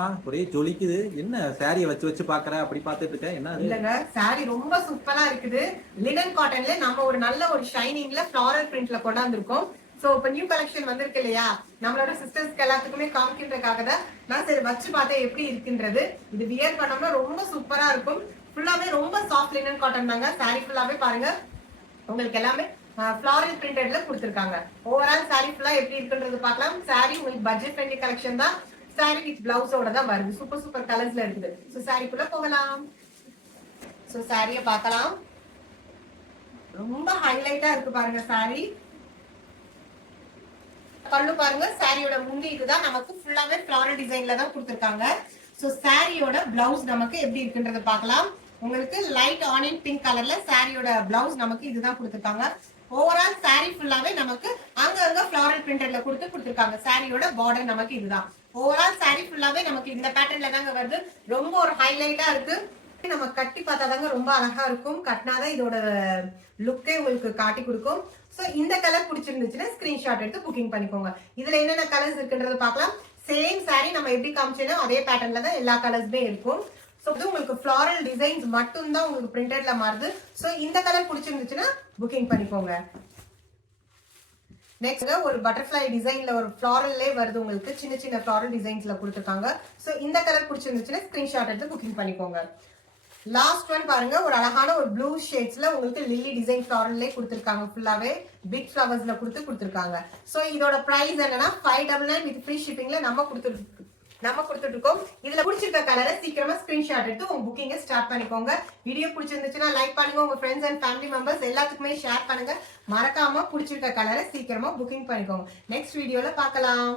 ஒரே ஜொலிக்குது. என்ன சாரியை வச்சு வச்சு பாக்குற அப்படி பாத்துட்டு இருக்க? என்ன இல்லங்க, சாரி ரொம்ப சூப்பரா இருக்குது. லினன் காட்டன்ல நம்ம ஒரு நல்ல ஒரு ஷைனிங்ல ஃப்ளாரல் பிரிண்ட்ல கொண்டாந்துருக்கோம். சோ இப்ப நியூ கலெக்ஷன் வந்திருக்கு இல்லையா, நம்மளோட சிஸ்டர்ஸ்க்கு எல்லாத்துக்குமே காமிக்கின்றதுக்காக தான் நான் சரி வச்சு பார்த்தேன் எப்படி இருக்குன்றது. இது வியர் பண்ணோம்னா ரொம்ப சூப்பரா இருக்கும். ஃபுல்லாவே ரொம்ப சாஃப்ட் லினன் காட்டன் தாங்க. சாரி ஃபுல்லாவே பாருங்க, உங்களுக்கு எல்லாமே ஃப்ளாரல் பிரிண்டட்ல கொடுத்துருக்காங்க. ஓவரால் சாரி ஃபுல்லா எப்படி இருக்குன்றது பார்க்கலாம். சாரி உங்களுக்கு பட்ஜெட் ஃப்ரெண்ட்லி கலெக்ஷன் தான். சாரி வித் பிளவுஸோட தான் வருது. சூப்பர் சூப்பர் கலர்ஸ்ல இருக்குது. சோ சாரிக்குள்ள போகலாம். சோ சாரிய பார்க்கலாம். ரொம்ப ஹைலைட்டா இருக்கு பாருங்க சாரி. பல்லு பாருங்க, சாரியோட முந்தி இதுதான். நமக்கு ஃபுல்லாவே ஃப்ளாரல் டிசைன்ல தான் கொடுத்துருக்காங்க. சோ சாரியோட பிளவுஸ் நமக்கு எப்படி இருக்குன்றத பார்க்கலாம். உங்களுக்கு லைட் ஆனியன் பிங்க் கலர்ல சாரியோட பிளவுஸ் நமக்கு இதுதான் கொடுத்துருக்காங்க. ஓவரால் சாரி ஃபுல்லாவே நமக்கு அங்கங்க ஃப்ளாரல் பிரிண்டட்ல கொடுத்துருக்காங்க. சாரியோட பார்டர் நமக்கு இதுதான். ஓவரால் சாரி ஃபுல்லாவே நமக்கு இந்த பேட்டர்ன்ல தாங்க வருது. ரொம்ப ஒரு ஹைலைட்டா இருக்கு. நம்ம கட்டி பார்த்தாதாங்க ரொம்ப அழகா இருக்கும். கட்டினாதான் இதோட லுக்கே உங்களுக்கு காட்டி கொடுக்கும். சோ இந்த கலர் பிடிச்சிருந்துச்சுன்னா ஸ்கிரீன்ஷாட் எடுத்து புக்கிங் பண்ணிக்கோங்க. இதுல என்னென்ன கலர்ஸ் இருக்குன்றத பார்க்கலாம். சேம் சாரி நம்ம எப்படி காமிச்சோம் அதே பேட்டர்ன்ல தான் எல்லா கலர்ஸுமே இருக்கும். சோ இது உங்களுக்கு ஃப்ளாரல் டிசைன்ஸ் மட்டும் தான் உங்களுக்கு பிரிண்டட்ல மாறுது. சோ இந்த கலர் பிடிச்சிருந்துச்சுன்னா புக்கிங் பண்ணிக்கோங்க. நெக்ஸ்ட் ஒரு பட்டர்ஃப்ளை டிசைன்ல ஒரு ஃப்ளாரல்லே வருது. உங்களுக்கு சின்ன சின்ன ஃப்ளாரல் டிசைன்ஸ்ல கொடுத்துருக்காங்க. சோ இந்த கலர் பிடிச்சிருந்துச்சுன்னா ஸ்கிரீன்ஷாட் எடுத்து புக்கிங் பண்ணிக்கோங்க. லாஸ்ட் ஒன் பாருங்க, ஒரு அழகான ஒரு ப்ளூ ஷேட்ஸ்ல உங்களுக்கு லில்லி டிசைன் ஃப்ளாரல்லே கொடுத்துருக்காங்க. ஃபுல்லாவே பிக் ஃப்ளவர்ஸ்ல கொடுத்துருக்காங்க. சோ இதோட பிரைஸ் என்னன்னா 599 வித் ஃப்ரீ ஷிப்பிங்ல நம்ம கொடுத்துட்டு இருக்கோம். இதுல பிடிச்சிருக்க கலரை சீக்கிரமா ஸ்கிரீன்ஷாட் எடுத்து உங்க புக்கிங்க ஸ்டார்ட் பண்ணிக்கோங்க. வீடியோ பிடிச்சிருந்துச்சுன்னா லைக் பண்ணுங்க. உங்க ஃப்ரெண்ட்ஸ் அண்ட் ஃபேமிலி மெம்பர்ஸ் எல்லாத்துக்குமே ஷேர் பண்ணுங்க. மறக்காம பிடிச்சிருக்க கலரை சீக்கிரமா புக்கிங் பண்ணிக்கோங்க. நெக்ஸ்ட் வீடியோல பார்க்கலாம்.